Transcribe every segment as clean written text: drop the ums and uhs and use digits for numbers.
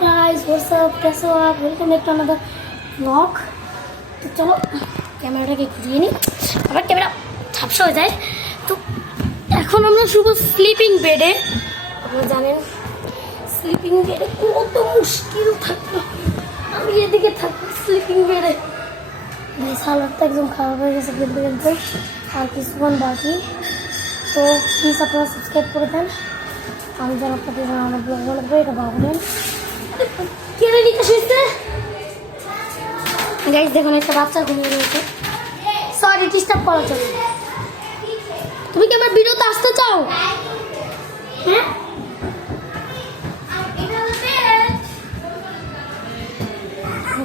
guys, what's up? कैसे हो आप? Welcome back to another vlog. तो चलो ক্যামেরাটাকে ঘুরিয়ে নিই, আবার ক্যামেরা ঝাপসা হয়ে যায়। তো এখন আমরা শুভ স্লিপিং বেডে। আপনারা জানেন স্লিপিং বেডে কত মুশকিল থাকতো। আমি এদিকে থাকবো স্লিপিং বেডে। ভাই হালতটা একদম খারাপ হয়ে গেছে খেলতে খেলতে, আর কিছুক্ষণ বাকি। তো প্লিজ আপনারা সাবস্ক্রাইব করে দেন। আমি যেন আপনাদের আমার ব্লগ বানাবো, এটা ভাবলেন কেন নিতে শুনতে গাইজ। দেখুন একটা বাচ্চা ঘুমিয়ে রয়েছে, সরি ডিস্টার্ব করার জন্য। তুমি কি আমার ভিডিওতে আসতে চাও? হ্যাঁ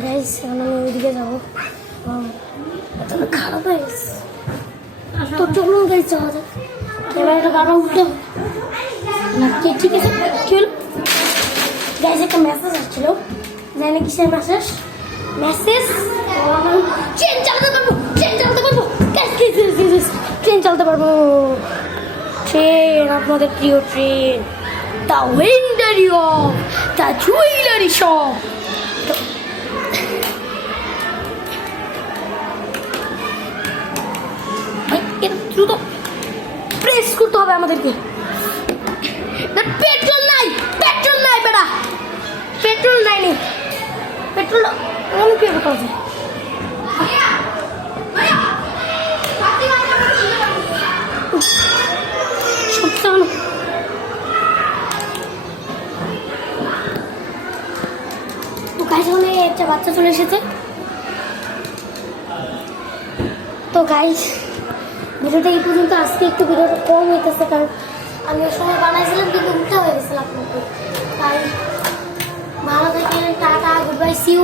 গাইজ, এখন আমি ওইদিকে যাবো, খারাপ হয়ে গেছে। তো চলুন গাইজ যাওয়া যাক। ক্যামেরাটা বাবা উল্টো না, ঠিক আছে। কি হলো গাইজ? একটা মেসেজ আসছিল, জানি কিসের মেসেজ? ট্রেন চালাতে পারবো, ট্রেন চালাতে পারবো, ট্রেন চালাতে পারবো। ট্রেন, আপনাদের প্রিয় ট্রেন, দ্য উইন্ডারি অফ দ্য জুয়েলারি শপ। দ্রুত প্রেস করতে হবে আমাদেরকে। পেট্রোল নাই, পেট্রোল নাই বেটা, পেট্রোল নাই নি, পেট্রোল আমি কি করতে হবে? একটা বাচ্চা চলে এসেছে। তো গাইস ভিডিওটা এই পর্যন্ত। আজকে একটু ভিডিওটা কম হইতেছে, কারণ আমি ওই সময় বানাইছিলাম কিন্তু উল্টা হয়ে গেছিলাম আপনাকে। তাই ভালো থাকেন, tata, good bye, see you.